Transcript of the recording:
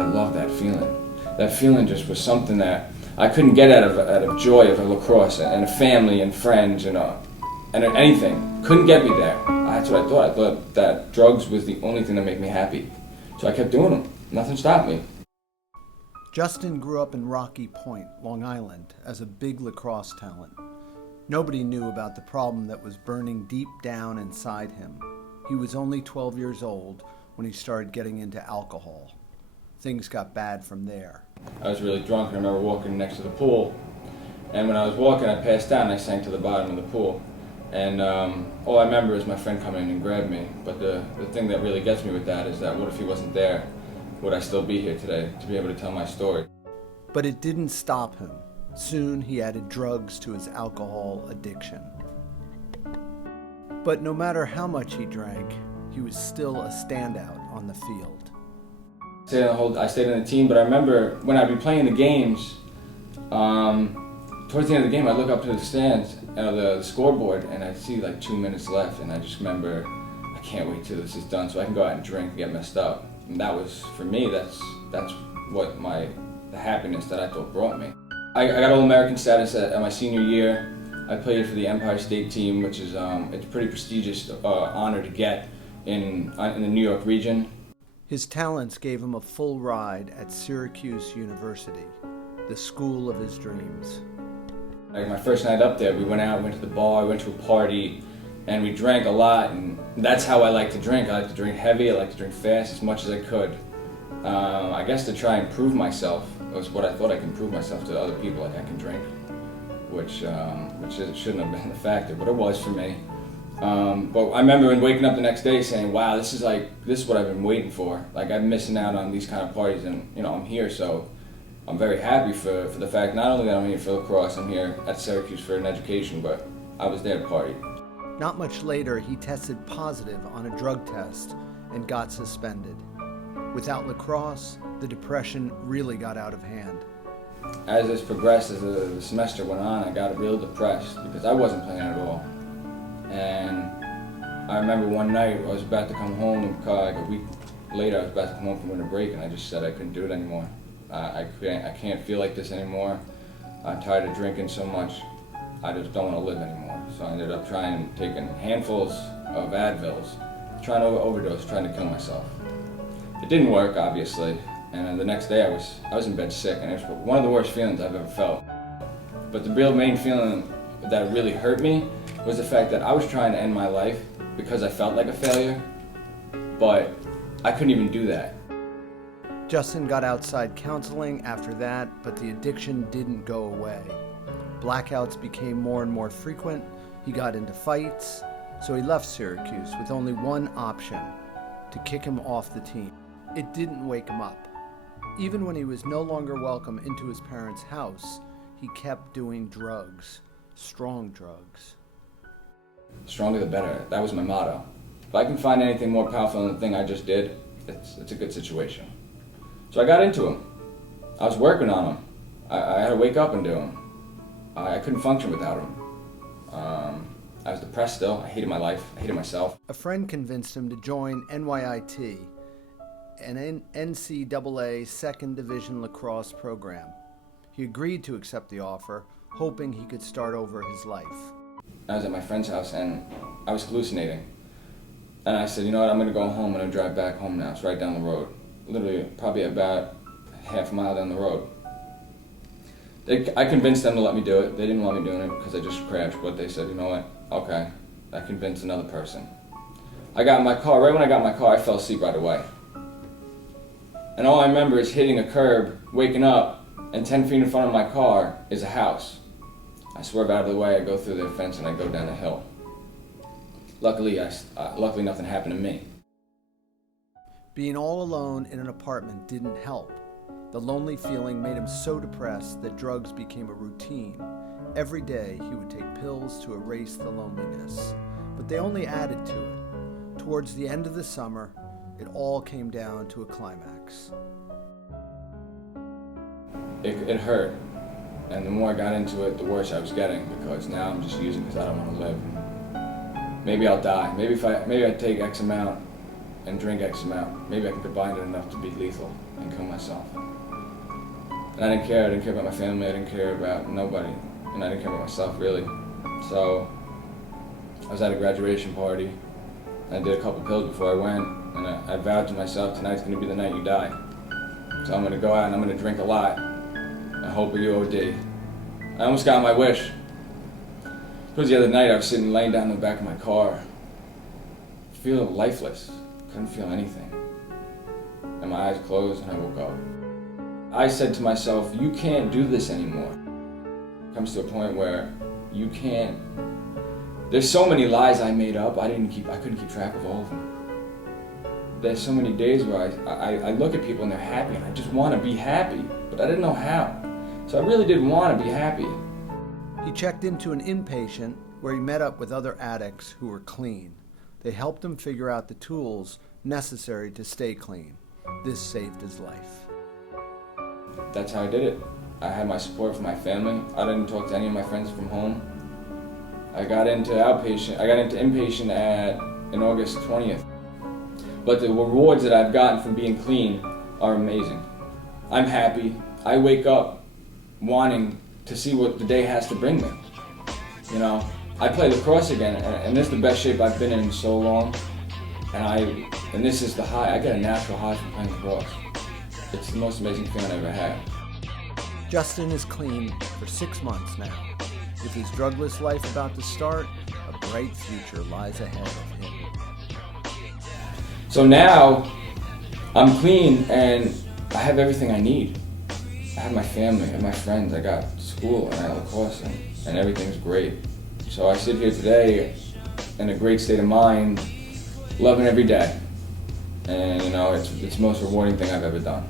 I love that feeling. That feeling just was something that I couldn't get out of joy of a lacrosse and a family and friends and anything. Couldn't get me there. That's what I thought. I thought that drugs was the only thing that made me happy. So I kept doing them. Nothing stopped me. Justin grew up in Rocky Point, Long Island, as a big lacrosse talent. Nobody knew about the problem that was burning deep down inside him. He was only 12 years old when he started getting into alcohol. Things got bad from there. I was really drunk, and I remember walking next to the pool. And when I was walking, I passed down and I sank to the bottom of the pool. And all I remember is my friend coming in and grabbed me. But the thing that really gets me with that is that what if he wasn't there? Would I still be here today to be able to tell my story? But it didn't stop him. Soon he added drugs to his alcohol addiction. But no matter how much he drank, he was still a standout on the field. I stayed on the team, but I remember when I'd be playing the games, towards the end of the game, I'd look up to the stands, the scoreboard, and I'd see like 2 minutes left, and I just remember, I can't wait till this is done so I can go out and drink and get messed up. And that was, for me, that's what the happiness that I thought brought me. I got All-American status at my senior year. I played for the Empire State team, which is it's a pretty prestigious honor to get in the New York region. His talents gave him a full ride at Syracuse University, the school of his dreams. Like my first night up there, we went out, went to the bar, went to a party, and we drank a lot, and that's how I like to drink. I like to drink heavy, I like to drink fast as much as I could. I guess to try and prove myself was what I thought I could prove myself to other people, like I can drink, which shouldn't have been the factor, but it was for me. But I remember waking up the next day saying, wow, this is what I've been waiting for. Like, I'm missing out on these kind of parties, and I'm here, so I'm very happy for the fact not only that I'm here for lacrosse, I'm here at Syracuse for an education, but I was there to party. Not much later, he tested positive on a drug test and got suspended. Without lacrosse, the depression really got out of hand. As this progressed, as the semester went on, I got real depressed because I wasn't playing at all. And I remember one night I was about to come home, like a week later I was about to come home from winter break, and I just said I couldn't do it anymore. I can't feel like this anymore. I'm tired of drinking so much. I just don't want to live anymore. So I ended up taking handfuls of Advils, trying to overdose, trying to kill myself. It didn't work, obviously, and then the next day I was in bed sick, and it was one of the worst feelings I've ever felt. But the real main feeling that really hurt me was the fact that I was trying to end my life because I felt like a failure, but I couldn't even do that. Justin got outside counseling after that, but the addiction didn't go away. Blackouts became more and more frequent, he got into fights, so he left Syracuse with only one option: to kick him off the team. It didn't wake him up. Even when he was no longer welcome into his parents' house, he kept doing drugs, strong drugs. Stronger the better. That was my motto. If I can find anything more powerful than the thing I just did, it's a good situation. So I got into him. I was working on him. I had to wake up and do him. I couldn't function without him. I was depressed still. I hated my life. I hated myself. A friend convinced him to join NYIT, an NCAA second division lacrosse program. He agreed to accept the offer, hoping he could start over his life. I was at my friend's house and I was hallucinating. And I said, you know what, I'm going to go home. I'm going to drive back home now. It's right down the road. Literally, probably about half a mile down the road. I convinced them to let me do it. They didn't want me doing it because I just crashed, but they said, you know what, okay. I convinced another person. I got in my car. Right when I got in my car, I fell asleep right away. And all I remember is hitting a curb, waking up, and 10 feet in front of my car is a house. I swerve out of the way, I go through the fence, and I go down the hill. Luckily nothing happened to me. Being all alone in an apartment didn't help. The lonely feeling made him so depressed that drugs became a routine. Every day he would take pills to erase the loneliness, but they only added to it. Towards the end of the summer, it all came down to a climax. It hurt, and the more I got into it, the worse I was getting, because now I'm just using because I don't want to live. Maybe I'll die. Maybe I take X amount and drink X amount. Maybe I can combine it enough to be lethal and kill myself. And I didn't care. I didn't care about my family. I didn't care about nobody. And I didn't care about myself, really. So I was at a graduation party. I did a couple pills before I went, and I vowed to myself, tonight's going to be the night you die. So I'm going to go out and I'm going to drink a lot. I hope you OD. I almost got my wish. It was the other night. I was laying down in the back of my car, feeling lifeless. Couldn't feel anything. And my eyes closed and I woke up. I said to myself, you can't do this anymore. It comes to a point where you can't. There's so many lies I made up, I couldn't keep track of all of them. There's so many days where I look at people and they're happy and I just want to be happy, but I didn't know how. So I really did want to be happy. He checked into an inpatient where he met up with other addicts who were clean. They helped him figure out the tools necessary to stay clean. This saved his life. That's how I did it. I had my support from my family. I didn't talk to any of my friends from home. I got into inpatient in August 20th. But the rewards that I've gotten from being clean are amazing. I'm happy. I wake up wanting to see what the day has to bring me. You know, I play lacrosse again, and this is the best shape I've been in so long. And this is the high. I get a natural high from playing lacrosse. It's the most amazing feeling I've ever had. Justin is clean for 6 months now. With his drugless life about to start, a bright future lies ahead of him. So now, I'm clean and I have everything I need. I have my family, I have my friends, I got school, and I have lacrosse, and everything's great. So I sit here today in a great state of mind, loving every day. And you know, it's the most rewarding thing I've ever done.